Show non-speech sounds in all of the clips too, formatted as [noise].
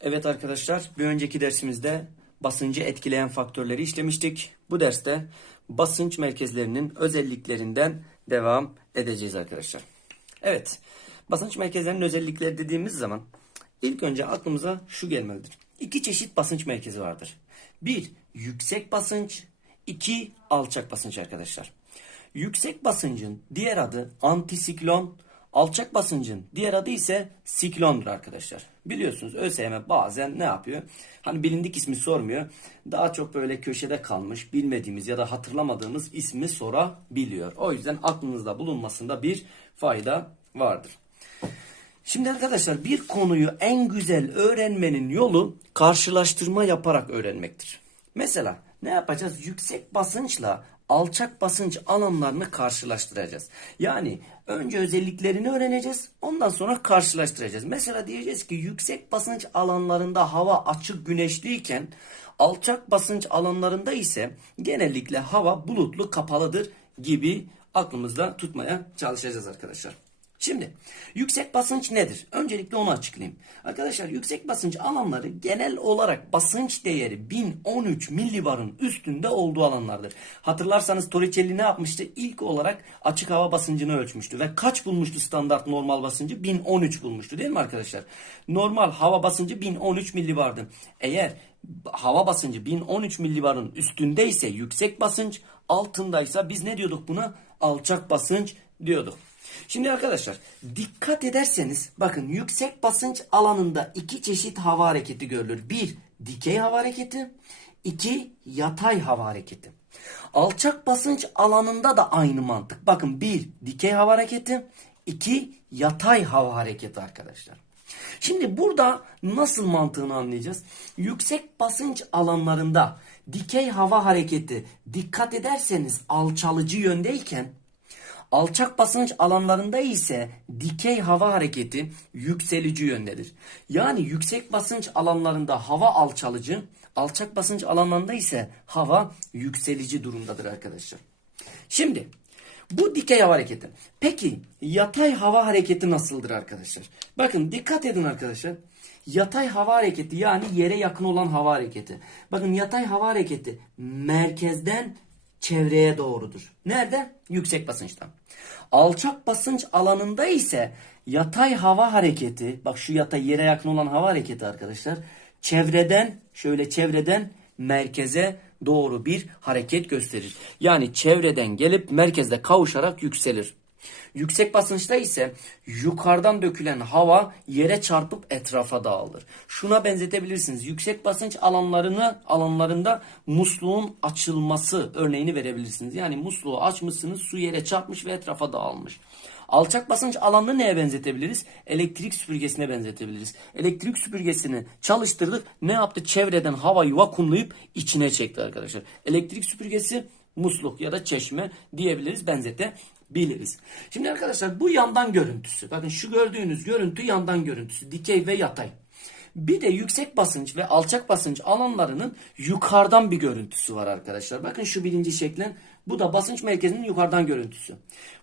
Evet arkadaşlar, bir önceki dersimizde basıncı etkileyen faktörleri işlemiştik. Bu derste basınç merkezlerinin özelliklerinden devam edeceğiz arkadaşlar. Evet, basınç merkezlerinin özellikleri dediğimiz zaman ilk önce aklımıza şu gelmelidir. İki çeşit basınç merkezi vardır. Bir, yüksek basınç, iki, alçak basınç arkadaşlar. Yüksek basıncın diğer adı antisiklon, alçak basıncın diğer adı ise siklondur arkadaşlar. Biliyorsunuz ÖSYM bazen ne yapıyor? Hani bilindik ismi sormuyor. Daha çok böyle köşede kalmış, bilmediğimiz ya da hatırlamadığımız ismi sorabiliyor. O yüzden aklınızda bulunmasında bir fayda vardır. Şimdi arkadaşlar bir konuyu en güzel öğrenmenin yolu karşılaştırma yaparak öğrenmektir. Mesela ne yapacağız? Yüksek basınçla alçak basınç alanlarını karşılaştıracağız. Yani önce özelliklerini öğreneceğiz. Ondan sonra karşılaştıracağız. Mesela diyeceğiz ki yüksek basınç alanlarında hava açık güneşliyken alçak basınç alanlarında ise genellikle hava bulutlu kapalıdır gibi aklımızda tutmaya çalışacağız arkadaşlar. Şimdi yüksek basınç nedir? Öncelikle onu açıklayayım. Arkadaşlar yüksek basınç alanları genel olarak basınç değeri 1013 millibarın üstünde olduğu alanlardır. Hatırlarsanız Torricelli ne yapmıştı? İlk olarak açık hava basıncını ölçmüştü ve kaç bulmuştu standart normal basıncı? 1013 bulmuştu değil mi arkadaşlar? Normal hava basıncı 1013 millibardı. Eğer hava basıncı 1013 millibarın üstündeyse yüksek basınç, altındaysa biz ne diyorduk buna? Alçak basınç diyorduk. Şimdi arkadaşlar dikkat ederseniz bakın yüksek basınç alanında iki çeşit hava hareketi görülür. Bir dikey hava hareketi, iki yatay hava hareketi. Alçak basınç alanında da aynı mantık. Bakın bir dikey hava hareketi, iki yatay hava hareketi arkadaşlar. Şimdi burada nasıl mantığını anlayacağız? Yüksek basınç alanlarında dikey hava hareketi dikkat ederseniz alçalıcı yöndeyken Alçak basınç alanlarında ise dikey hava hareketi yükselici yöndedir. Yani yüksek basınç alanlarında hava alçalıcı, alçak basınç alanlarında ise hava yükselici durumdadır arkadaşlar. Şimdi bu dikey hava hareketi. Peki yatay hava hareketi nasıldır arkadaşlar? Bakın dikkat edin arkadaşlar. Yatay hava hareketi yani yere yakın olan hava hareketi. Bakın yatay hava hareketi merkezden çevreye doğrudur. Nerede? Yüksek basınçtan. Alçak basınç alanında ise yatay hava hareketi, bak şu yatay yere yakın olan hava hareketi arkadaşlar, çevreden şöyle çevreden merkeze doğru bir hareket gösterir. Yani çevreden gelip merkezde kavuşarak yükselir. Yüksek basınçta ise yukarıdan dökülen hava yere çarpıp etrafa dağılır. Şuna benzetebilirsiniz. Yüksek basınç alanlarını alanlarında musluğun açılması örneğini verebilirsiniz. Yani musluğu açmışsınız, su yere çarpmış ve etrafa dağılmış. Alçak basınç alanını neye benzetebiliriz? Elektrik süpürgesine benzetebiliriz. Elektrik süpürgesini çalıştırdık. Ne yaptı? Çevreden havayı vakumlayıp içine çekti arkadaşlar. Elektrik süpürgesi musluk ya da çeşme diyebiliriz, benzetebiliriz. Şimdi arkadaşlar bu yandan görüntüsü. Bakın şu gördüğünüz görüntü yandan görüntüsü. Dikey ve yatay. Bir de yüksek basınç ve alçak basınç alanlarının yukarıdan bir görüntüsü var arkadaşlar. Bakın şu birinci şeklin. Bu da basınç merkezinin yukarıdan görüntüsü.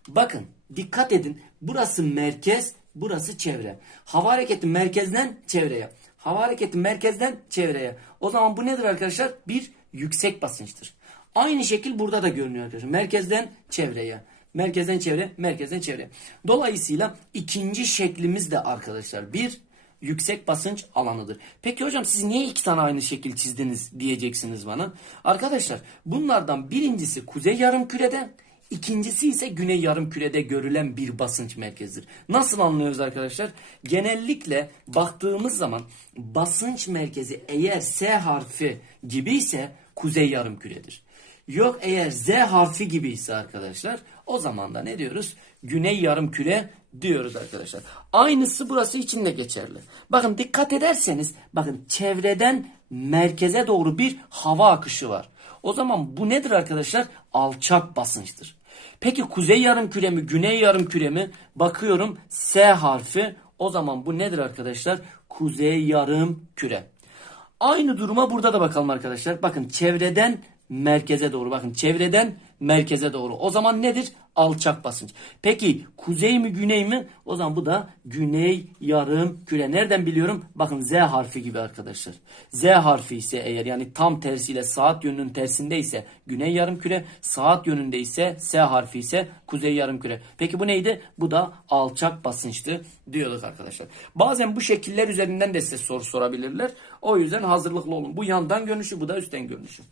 Bakın dikkat edin. Burası merkez, burası çevre. Hava hareketi merkezden çevreye. Hava hareketi merkezden çevreye. O zaman bu nedir arkadaşlar? Bir yüksek basınçtır. Aynı şekil burada da görünüyor arkadaşlar. Merkezden çevreye. Merkezden çevre, merkezden çevre. Dolayısıyla ikinci şeklimiz de arkadaşlar bir yüksek basınç alanıdır. Peki hocam siz niye iki tane aynı şekil çizdiniz diyeceksiniz bana. Arkadaşlar bunlardan birincisi kuzey yarım kürede, ikincisi ise güney yarım kürede görülen bir basınç merkezidir. Nasıl anlıyoruz arkadaşlar? Genellikle baktığımız zaman basınç merkezi eğer S harfi gibi ise kuzey yarım küredir. Yok eğer Z harfi gibi ise arkadaşlar o zaman da ne diyoruz? Güney yarım küre diyoruz arkadaşlar. Aynısı burası için de geçerli. Bakın dikkat ederseniz bakın çevreden merkeze doğru bir hava akışı var. O zaman bu nedir arkadaşlar? Alçak basınçtır. Peki kuzey yarım küre mi, güney yarım küre mi? Bakıyorum S harfi. O zaman bu nedir arkadaşlar? Kuzey yarım küre. Aynı duruma burada da bakalım arkadaşlar. Bakın çevreden merkeze doğru bakın çevreden merkeze doğru. O zaman nedir? Alçak basınç. Peki kuzey mi güney mi? O zaman bu da güney yarım küre. Nereden biliyorum? Bakın Z harfi gibi arkadaşlar. Z harfi ise eğer yani tam tersiyle saat yönünün tersinde ise güney yarım küre, saat yönünde ise S harfi ise kuzey yarım küre. Peki bu neydi? Bu da alçak basınçtı diyorduk arkadaşlar. Bazen bu şekiller üzerinden de size soru sorabilirler. O yüzden hazırlıklı olun. Bu yandan görünüşü, bu da üstten görünüşü.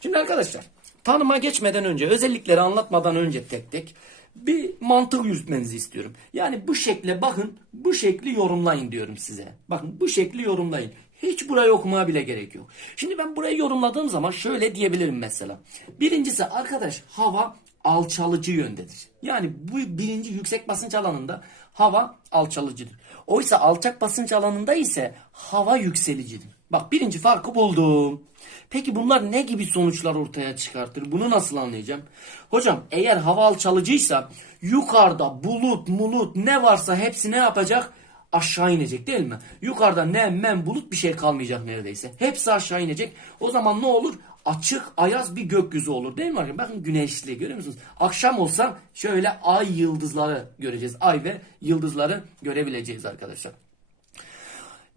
Şimdi arkadaşlar tanıma geçmeden önce, özellikleri anlatmadan önce tek tek bir mantık yürütmenizi istiyorum. Yani bu şekle bakın, bu şekli yorumlayın diyorum size. Bakın bu şekli yorumlayın. Hiç burayı okumaya bile gerek yok. Şimdi ben burayı yorumladığım zaman şöyle diyebilirim mesela. Birincisi arkadaş hava alçalıcı yöndedir. Yani bu birinci yüksek basınç alanında hava alçalıcıdır. Oysa alçak basınç alanında ise hava yükselicidir. Bak birinci farkı buldum. Peki bunlar ne gibi sonuçlar ortaya çıkartır? Bunu nasıl anlayacağım? Hocam eğer hava alçalıcıysa yukarıda bulut mulut ne varsa hepsi ne yapacak? Aşağı inecek değil mi? Yukarıda nem mem bulut bir şey kalmayacak neredeyse. Hepsi aşağı inecek. O zaman ne olur? Açık ayaz bir gökyüzü olur değil mi? arkadaşlar? Bakın güneşli görüyor musunuz? Akşam olsa şöyle ay yıldızları göreceğiz. Ay ve yıldızları görebileceğiz arkadaşlar.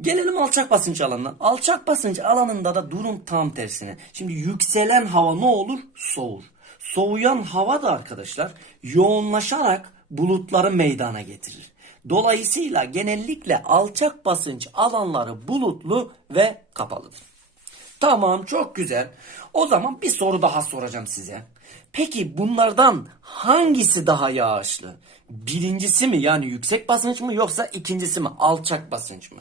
Gelelim alçak basınç alanına. Alçak basınç alanında da durum tam tersine. Şimdi yükselen hava ne olur? Soğur. Soğuyan hava da arkadaşlar yoğunlaşarak bulutları meydana getirir. Dolayısıyla genellikle alçak basınç alanları bulutlu ve kapalıdır. Tamam çok güzel. O zaman bir soru daha soracağım size. Peki bunlardan hangisi daha yağışlı? Birincisi mi yani yüksek basınç mı yoksa ikincisi mi alçak basınç mı?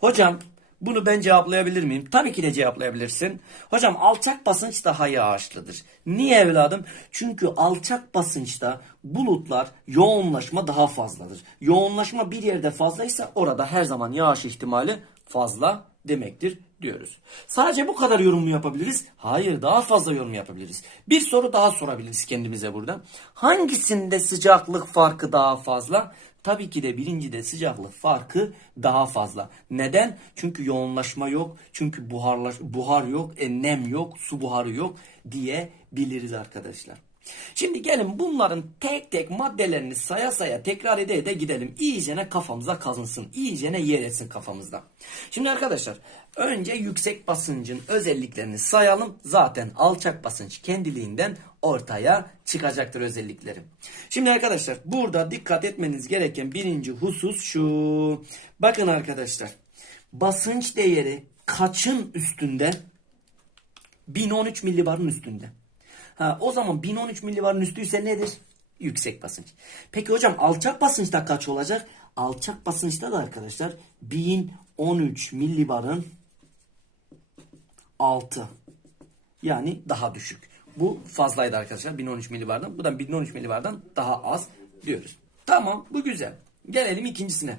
Hocam bunu ben cevaplayabilir miyim? Tabii ki de cevaplayabilirsin. Hocam alçak basınç daha yağışlıdır. Niye evladım? Çünkü alçak basınçta bulutlar yoğunlaşma daha fazladır. Yoğunlaşma bir yerde fazlaysa orada her zaman yağış ihtimali fazla demektir diyoruz. Sadece bu kadar yorum mu yapabiliriz? Hayır daha fazla yorum yapabiliriz. Bir soru daha sorabiliriz kendimize burada. Hangisinde sıcaklık farkı daha fazla? Tabii ki de birincide sıcaklık farkı daha fazla. Neden? Çünkü yoğunlaşma yok. Çünkü buharlaş, buhar yok, e, nem yok, su buharı yok diyebiliriz arkadaşlar. Şimdi gelin bunların tek tek maddelerini saya saya tekrar ede ede gidelim. İyicene kafamıza kazınsın. İyicene yer etsin kafamızda. Şimdi arkadaşlar önce yüksek basıncın özelliklerini sayalım. Zaten alçak basınç kendiliğinden ortaya çıkacaktır özellikleri. Şimdi arkadaşlar burada dikkat etmeniz gereken birinci husus şu. Bakın arkadaşlar basınç değeri kaçın üstünde? 1013 milibarın üstünde. Ha, o zaman 1013 milibarın üstüyse nedir? Yüksek basınç. Peki hocam alçak basınçta kaç olacak? Alçak basınçta da arkadaşlar 1013 milibarın 6. Yani daha düşük. Bu fazlaydı arkadaşlar 1013 milibardan. Bu da 1013 milibardan daha az diyoruz. Tamam bu güzel. Gelelim ikincisine.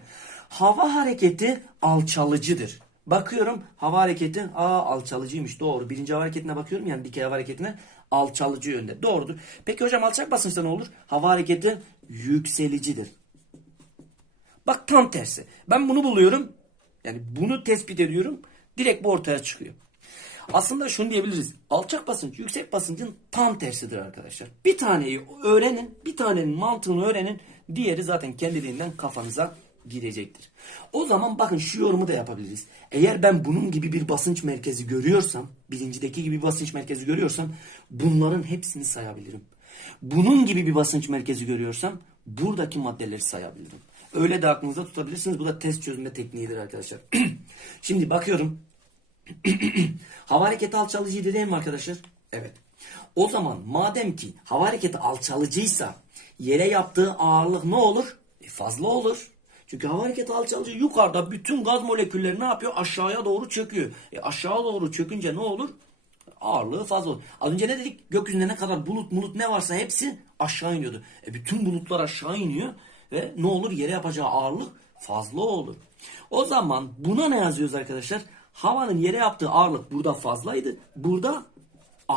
Hava hareketi alçalıcıdır. Bakıyorum hava hareketi aa alçalıcıymış doğru. Birinci hava hareketine bakıyorum yani dikey hava hareketine alçalıcı yönde. Doğrudur. Peki hocam alçak basınçta ne olur? Hava hareketi yükselicidir. Bak tam tersi. Ben bunu buluyorum. Yani bunu tespit ediyorum. Direkt bu ortaya çıkıyor. Aslında şunu diyebiliriz. Alçak basınç yüksek basıncın tam tersidir arkadaşlar. Bir taneyi öğrenin. Bir tanenin mantığını öğrenin. Diğeri zaten kendiliğinden kafanıza girecektir. O zaman bakın şu yorumu da yapabiliriz. Eğer ben bunun gibi bir basınç merkezi görüyorsam, birincideki gibi bir basınç merkezi görüyorsam bunların hepsini sayabilirim. Bunun gibi bir basınç merkezi görüyorsam buradaki maddeleri sayabilirim. Öyle de aklınızda tutabilirsiniz. Bu da test çözme tekniğidir arkadaşlar. [clears throat] Şimdi bakıyorum. [clears throat] hava hareketi alçalıcıydı değil mi arkadaşlar? Evet. O zaman madem ki hava hareketi alçalıcıysa yere yaptığı ağırlık ne olur? E fazla olur. Çünkü hava hareketi alçalıcı yukarıda bütün gaz molekülleri ne yapıyor? Aşağıya doğru çöküyor. E aşağı doğru çökünce ne olur? Ağırlığı fazla olur. Az önce ne dedik? Gökyüzünde ne kadar bulut mulut ne varsa hepsi aşağı iniyordu. E bütün bulutlar aşağı iniyor ve ne olur? Yere yapacağı ağırlık fazla olur. O zaman buna ne yazıyoruz arkadaşlar? Havanın yere yaptığı ağırlık burada fazlaydı. Burada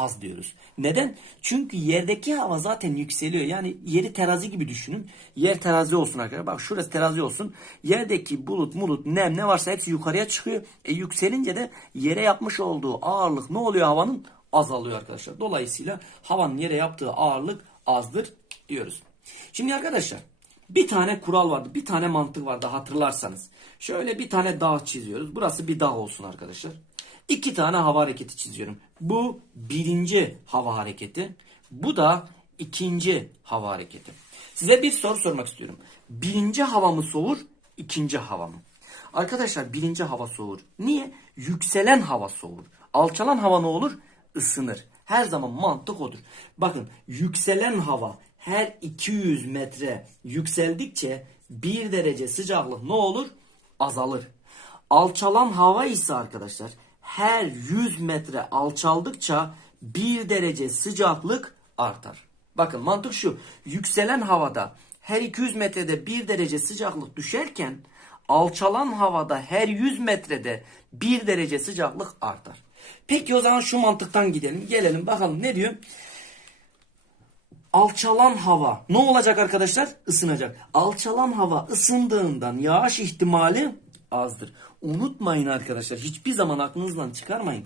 az diyoruz. Neden? Çünkü yerdeki hava zaten yükseliyor. Yani yeri terazi gibi düşünün. Yer terazi olsun arkadaşlar. Bak şurası terazi olsun. Yerdeki bulut, mulut, nem ne varsa hepsi yukarıya çıkıyor. E yükselince de yere yapmış olduğu ağırlık ne oluyor havanın? azalıyor arkadaşlar. Dolayısıyla havanın yere yaptığı ağırlık azdır diyoruz. Şimdi arkadaşlar bir tane kural vardı. Bir tane mantık vardı hatırlarsanız. Şöyle bir tane dağ çiziyoruz. Burası bir dağ olsun arkadaşlar. İki tane hava hareketi çiziyorum. Bu birinci hava hareketi. Bu da ikinci hava hareketi. Size bir soru sormak istiyorum. Birinci hava mı soğur, ikinci hava mı? Arkadaşlar birinci hava soğur. Niye? Yükselen hava soğur. Alçalan hava ne olur? Isınır. Her zaman mantık odur. Bakın yükselen hava her 200 metre yükseldikçe 1 derece sıcaklık ne olur? Azalır. Alçalan hava ise arkadaşlar her 100 metre alçaldıkça 1 derece sıcaklık artar. Bakın mantık şu. Yükselen havada her 200 metrede 1 derece sıcaklık düşerken alçalan havada her 100 metrede 1 derece sıcaklık artar. Peki o zaman şu mantıktan gidelim. Gelelim bakalım ne diyor? Alçalan hava ne olacak arkadaşlar? Isınacak. Alçalan hava ısındığından yağış ihtimali azdır. Unutmayın arkadaşlar hiçbir zaman aklınızdan çıkarmayın.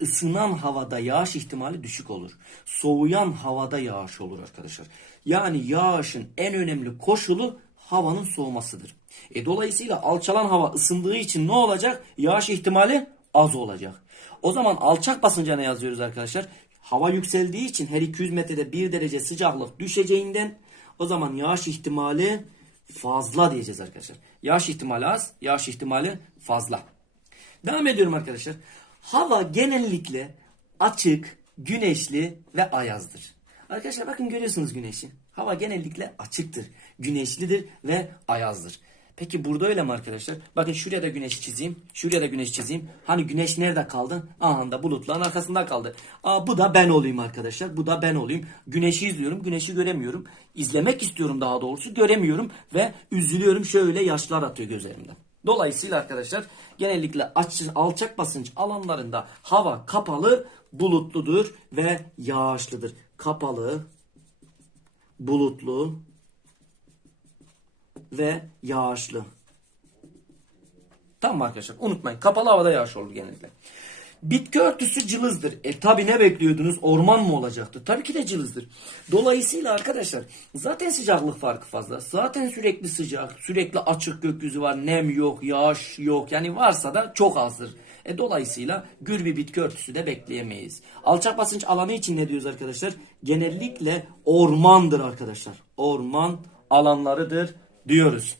Isınan havada yağış ihtimali düşük olur. Soğuyan havada yağış olur arkadaşlar. Yani yağışın en önemli koşulu havanın soğumasıdır. E dolayısıyla alçalan hava ısındığı için ne olacak? Yağış ihtimali az olacak. O zaman alçak basınca ne yazıyoruz arkadaşlar? Hava yükseldiği için her 200 metrede 1 derece sıcaklık düşeceğinden o zaman yağış ihtimali fazla diyeceğiz arkadaşlar. Yağış ihtimali az, yağış ihtimali fazla. Devam ediyorum arkadaşlar. Hava genellikle açık, güneşli ve ayazdır. Arkadaşlar bakın görüyorsunuz güneşi. Hava genellikle açıktır, güneşlidir ve ayazdır. Peki burada öyle mi arkadaşlar? Bakın şuraya da güneş çizeyim. Şuraya da güneş çizeyim. Hani güneş nerede kaldı? Aha bulutların arkasında kaldı. Aa, bu da ben olayım arkadaşlar. Bu da ben olayım. Güneşi izliyorum. Güneşi göremiyorum. İzlemek istiyorum daha doğrusu. Göremiyorum. Ve üzülüyorum. Şöyle yaşlar atıyor gözlerimden. Dolayısıyla arkadaşlar genellikle aç, alçak basınç alanlarında hava kapalı, bulutludur ve yağışlıdır. Kapalı, bulutlu ve yağışlı. Tamam arkadaşlar? Unutmayın. Kapalı havada yağış olur genellikle. Bitki örtüsü cılızdır. E tabi ne bekliyordunuz? Orman mı olacaktı? Tabii ki de cılızdır. Dolayısıyla arkadaşlar zaten sıcaklık farkı fazla. Zaten sürekli sıcak, sürekli açık gökyüzü var. Nem yok, yağış yok. Yani varsa da çok azdır. E dolayısıyla gür bir bitki örtüsü de bekleyemeyiz. Alçak basınç alanı için ne diyoruz arkadaşlar? Genellikle ormandır arkadaşlar. Orman alanlarıdır diyoruz.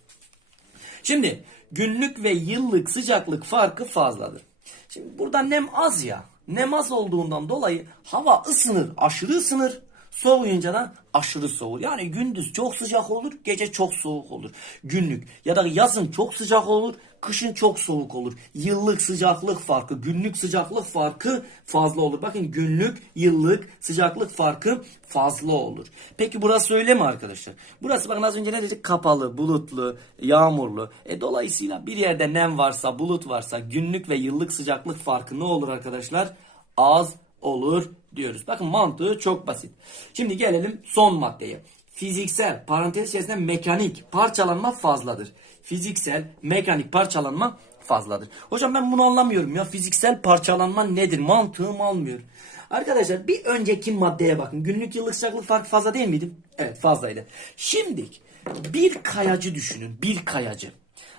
Şimdi günlük ve yıllık sıcaklık farkı fazladır. Şimdi burada nem az ya. Nem az olduğundan dolayı hava ısınır, aşırı ısınır. Soğuyunca da aşırı soğur. Yani gündüz çok sıcak olur, gece çok soğuk olur. Günlük ya da yazın çok sıcak olur, kışın çok soğuk olur. Yıllık sıcaklık farkı, günlük sıcaklık farkı fazla olur. Bakın günlük, yıllık sıcaklık farkı fazla olur. Peki burası öyle mi arkadaşlar? Burası bakın az önce ne dedik? Kapalı, bulutlu, yağmurlu. E dolayısıyla bir yerde nem varsa, bulut varsa günlük ve yıllık sıcaklık farkı ne olur arkadaşlar? Az olur diyoruz. Bakın mantığı çok basit. Şimdi gelelim son maddeye. Fiziksel parantez içerisinde mekanik parçalanma fazladır. Fiziksel mekanik parçalanma fazladır. Hocam ben bunu anlamıyorum ya. Fiziksel parçalanma nedir? Mantığım almıyor. Arkadaşlar bir önceki maddeye bakın. Günlük yıllık sıcaklık farkı fazla değil miydi? Evet fazlaydı. Şimdi bir kayacı düşünün. Bir kayacı.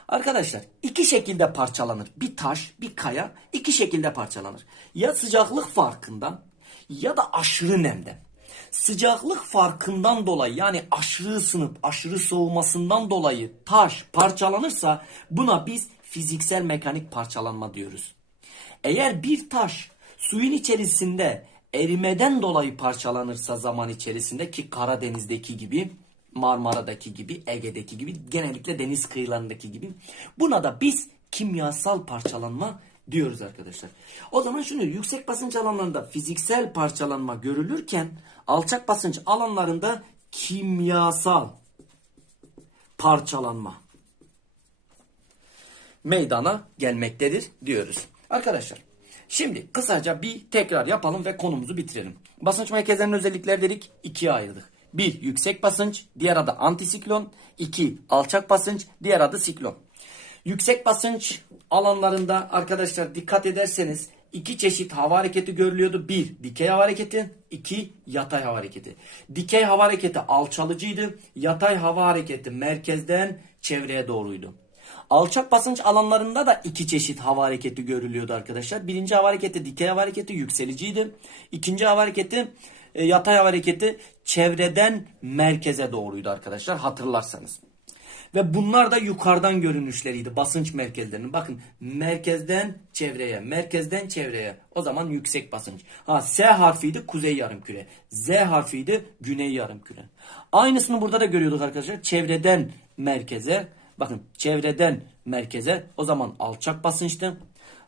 Arkadaşlar iki şekilde parçalanır. Bir taş, bir kaya iki şekilde parçalanır. Ya sıcaklık farkından ya da aşırı nemden. Sıcaklık farkından dolayı yani aşırı ısınıp aşırı soğumasından dolayı taş parçalanırsa buna biz fiziksel mekanik parçalanma diyoruz. Eğer bir taş suyun içerisinde erimeden dolayı parçalanırsa zaman içerisinde ki Karadeniz'deki gibi Marmara'daki gibi, Ege'deki gibi, genellikle deniz kıyılarındaki gibi. Buna da biz kimyasal parçalanma diyoruz arkadaşlar. O zaman şunu yüksek basınç alanlarında fiziksel parçalanma görülürken alçak basınç alanlarında kimyasal parçalanma meydana gelmektedir diyoruz. Arkadaşlar şimdi kısaca bir tekrar yapalım ve konumuzu bitirelim. Basınç merkezlerinin özellikleri dedik ikiye ayırdık. Bir yüksek basınç, diğer adı antisiklon. İki alçak basınç, diğer adı siklon. Yüksek basınç alanlarında arkadaşlar dikkat ederseniz iki çeşit hava hareketi görülüyordu. Bir, dikey hava hareketi. iki yatay hava hareketi. Dikey hava hareketi alçalıcıydı. Yatay hava hareketi merkezden çevreye doğruydu. Alçak basınç alanlarında da iki çeşit hava hareketi görülüyordu arkadaşlar. Birinci hava hareketi dikey hava hareketi yükseliciydi. İkinci hava hareketi e, yatay hava hareketi çevreden merkeze doğruydu arkadaşlar hatırlarsanız. Ve bunlar da yukarıdan görünüşleriydi basınç merkezlerinin. Bakın merkezden çevreye, merkezden çevreye. O zaman yüksek basınç. Ha S harfiydi kuzey yarımküre. Z harfiydi güney yarımküre. Aynısını burada da görüyorduk arkadaşlar. Çevreden merkeze. Bakın çevreden merkeze. O zaman alçak basınçtı.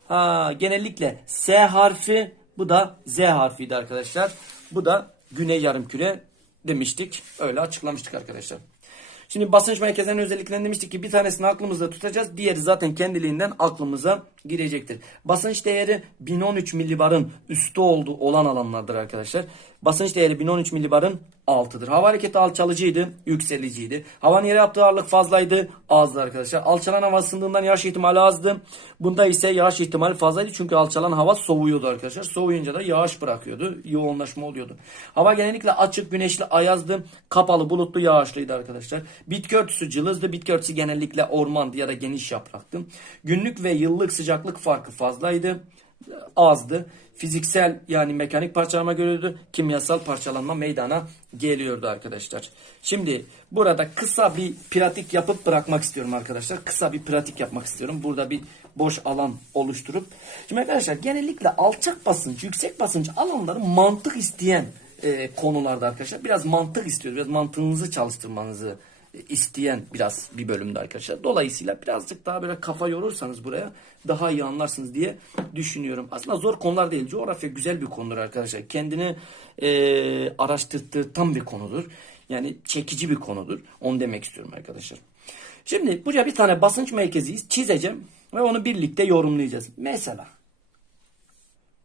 Ha genellikle S harfi bu da Z harfiydi arkadaşlar. Bu da güney yarımküre demiştik. Öyle açıklamıştık arkadaşlar. Şimdi basınç merkezlerinin özelliklerini demiştik ki bir tanesini aklımızda tutacağız. Diğeri zaten kendiliğinden aklımıza girecektir. Basınç değeri 1013 milibarın üstü olduğu olan alanlardır arkadaşlar. Basınç değeri 1013 milibarın altıdır. Hava hareketi alçalıcıydı, yükseliciydi. Havanın yere yaptığı ağırlık fazlaydı, azdı arkadaşlar. Alçalan hava ısındığından yağış ihtimali azdı. Bunda ise yağış ihtimali fazlaydı çünkü alçalan hava soğuyordu arkadaşlar. Soğuyunca da yağış bırakıyordu, yoğunlaşma oluyordu. Hava genellikle açık, güneşli, ayazdı, kapalı, bulutlu, yağışlıydı arkadaşlar. Bitki örtüsü cılızdı. Bitki örtüsü genellikle ormandı ya da geniş yapraktı. Günlük ve yıllık sıcaklık farkı fazlaydı azdı. Fiziksel yani mekanik parçalanma görüyordu. Kimyasal parçalanma meydana geliyordu arkadaşlar. Şimdi burada kısa bir pratik yapıp bırakmak istiyorum arkadaşlar. Kısa bir pratik yapmak istiyorum. Burada bir boş alan oluşturup. Şimdi arkadaşlar genellikle alçak basınç, yüksek basınç alanları mantık isteyen e, konularda arkadaşlar. Biraz mantık istiyoruz. Biraz mantığınızı çalıştırmanızı isteyen biraz bir bölümde arkadaşlar. Dolayısıyla birazcık daha böyle kafa yorursanız buraya daha iyi anlarsınız diye düşünüyorum. Aslında zor konular değil. Coğrafya güzel bir konudur arkadaşlar. Kendini e, araştırdığı tam bir konudur. Yani çekici bir konudur. Onu demek istiyorum arkadaşlar. Şimdi buraya bir tane basınç merkezi çizeceğim ve onu birlikte yorumlayacağız. Mesela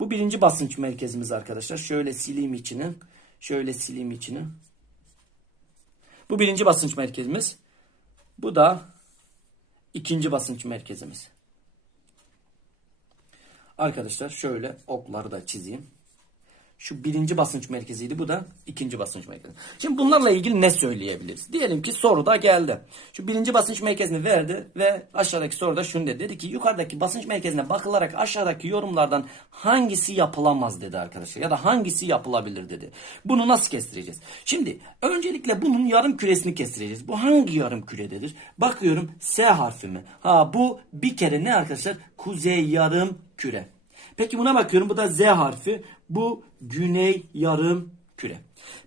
bu birinci basınç merkezimiz arkadaşlar. Şöyle sileyim içini. Şöyle sileyim içini. Bu birinci basınç merkezimiz. Bu da ikinci basınç merkezimiz. Arkadaşlar şöyle okları da çizeyim. Şu birinci basınç merkeziydi. Bu da ikinci basınç merkezi. Şimdi bunlarla ilgili ne söyleyebiliriz? Diyelim ki soru da geldi. Şu birinci basınç merkezini verdi ve aşağıdaki soruda şunu dedi. Dedi ki yukarıdaki basınç merkezine bakılarak aşağıdaki yorumlardan hangisi yapılamaz dedi arkadaşlar. Ya da hangisi yapılabilir dedi. Bunu nasıl kestireceğiz? Şimdi öncelikle bunun yarım küresini kestireceğiz. Bu hangi yarım kürededir? Bakıyorum S harfi mi? Ha bu bir kere ne arkadaşlar? Kuzey yarım küre. Peki buna bakıyorum. Bu da Z harfi. Bu güney yarım küre.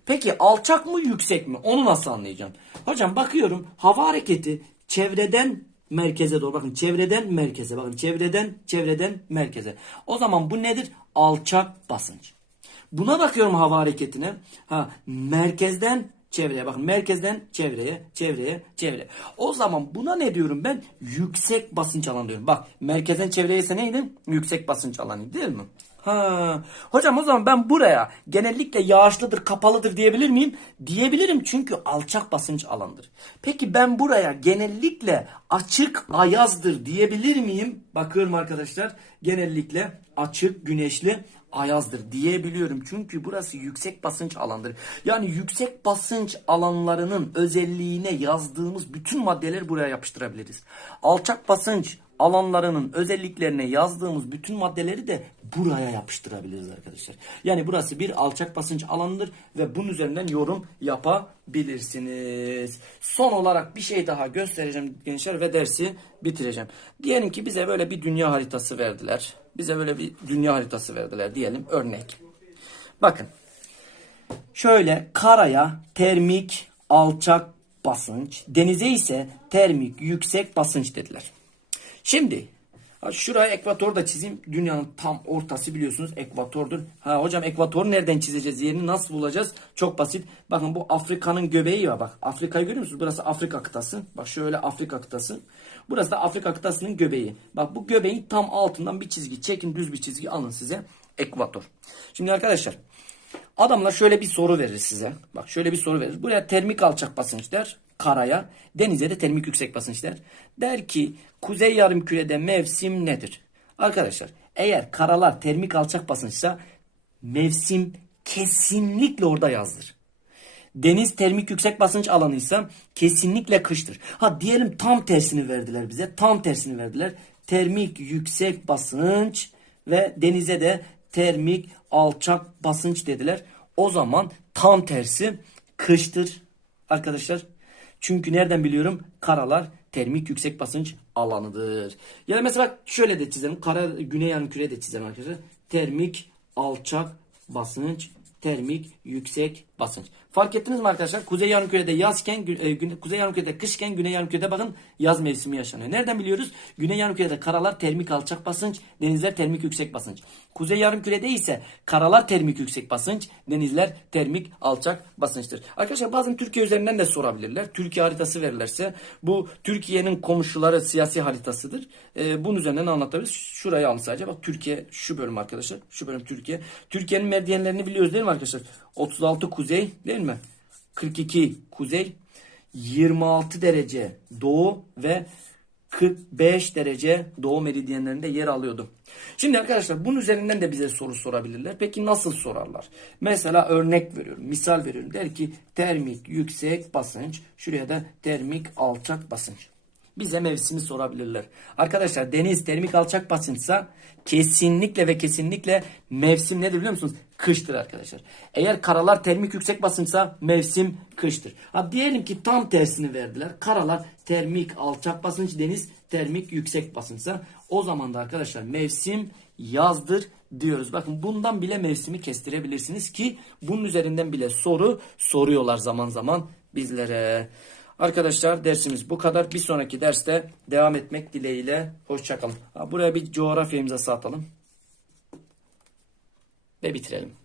Peki alçak mı yüksek mi? Onu nasıl anlayacağım? Hocam bakıyorum hava hareketi çevreden merkeze doğru. Bakın çevreden merkeze. Bakın çevreden çevreden merkeze. O zaman bu nedir? Alçak basınç. Buna bakıyorum hava hareketine. Ha merkezden çevreye bakın merkezden çevreye çevreye çevreye. O zaman buna ne diyorum ben? Yüksek basınç alanı diyorum. Bak merkezden çevreye ise neydi? Yüksek basınç alanı değil mi? Ha. Hocam o zaman ben buraya genellikle yağışlıdır, kapalıdır diyebilir miyim? Diyebilirim çünkü alçak basınç alandır. Peki ben buraya genellikle açık ayazdır diyebilir miyim? Bakıyorum arkadaşlar. Genellikle açık, güneşli, ayazdır diyebiliyorum. Çünkü burası yüksek basınç alandır. Yani yüksek basınç alanlarının özelliğine yazdığımız bütün maddeleri buraya yapıştırabiliriz. Alçak basınç alanlarının özelliklerine yazdığımız bütün maddeleri de buraya yapıştırabiliriz arkadaşlar. Yani burası bir alçak basınç alanıdır ve bunun üzerinden yorum yapabilirsiniz. Son olarak bir şey daha göstereceğim gençler ve dersi bitireceğim. Diyelim ki bize böyle bir dünya haritası verdiler. Bize böyle bir dünya haritası verdiler diyelim örnek. Bakın. Şöyle karaya termik alçak basınç, denize ise termik yüksek basınç dediler. Şimdi şuraya ekvator da çizeyim. Dünyanın tam ortası biliyorsunuz ekvatordur. Ha hocam ekvator nereden çizeceğiz? Yerini nasıl bulacağız? Çok basit. Bakın bu Afrika'nın göbeği var bak. Afrika'yı görüyor musunuz? Burası Afrika kıtası. Bak şöyle Afrika kıtası. Burası da Afrika kıtasının göbeği. Bak bu göbeğin tam altından bir çizgi çekin. Düz bir çizgi alın size. Ekvator. Şimdi arkadaşlar Adamlar şöyle bir soru verir size. Bak şöyle bir soru verir. Buraya termik alçak basınç der. Karaya. Denize de termik yüksek basınç der. Der ki kuzey yarım kürede mevsim nedir? Arkadaşlar eğer karalar termik alçak basınçsa mevsim kesinlikle orada yazdır. Deniz termik yüksek basınç alanıysa kesinlikle kıştır. Ha diyelim tam tersini verdiler bize. Tam tersini verdiler. Termik yüksek basınç ve denize de termik alçak basınç dediler. O zaman tam tersi kıştır arkadaşlar. Çünkü nereden biliyorum? Karalar termik yüksek basınç alanıdır. Ya da mesela şöyle de çizelim. Kara güney yarım küre de çizelim arkadaşlar. Termik alçak basınç, termik yüksek basınç. Fark ettiniz mi arkadaşlar? Kuzey yarımkürede yazken, e, güne- kuzey yarımkürede kışken, güney yarımkürede bakın yaz mevsimi yaşanıyor. Nereden biliyoruz? Güney yarımkürede karalar termik alçak basınç, denizler termik yüksek basınç. Kuzey yarımkürede ise karalar termik yüksek basınç, denizler termik alçak basınçtır. Arkadaşlar bazen Türkiye üzerinden de sorabilirler. Türkiye haritası verirlerse bu Türkiye'nin komşuları siyasi haritasıdır. E, bunun üzerinden anlatabiliriz. Şurayı alın sadece. Bak Türkiye şu bölüm arkadaşlar. Şu bölüm Türkiye. Türkiye'nin meridyenlerini biliyoruz değil mi arkadaşlar? 36 kuzey değil mi? 42 kuzey, 26 derece doğu ve 45 derece doğu meridyenlerinde yer alıyordu. Şimdi arkadaşlar bunun üzerinden de bize soru sorabilirler. Peki nasıl sorarlar? Mesela örnek veriyorum, misal veriyorum. Der ki termik yüksek basınç, şuraya da termik alçak basınç. Bize mevsimi sorabilirler. Arkadaşlar deniz termik alçak basınçsa kesinlikle ve kesinlikle mevsim nedir biliyor musunuz? Kıştır arkadaşlar. Eğer karalar termik yüksek basınçsa mevsim kıştır. Ha diyelim ki tam tersini verdiler. Karalar termik alçak basınç, deniz termik yüksek basınçsa o zaman da arkadaşlar mevsim yazdır diyoruz. Bakın bundan bile mevsimi kestirebilirsiniz ki bunun üzerinden bile soru soruyorlar zaman zaman bizlere. Arkadaşlar dersimiz bu kadar. Bir sonraki derste devam etmek dileğiyle. Hoşçakalın. Buraya bir coğrafya imzası atalım. Ve bitirelim.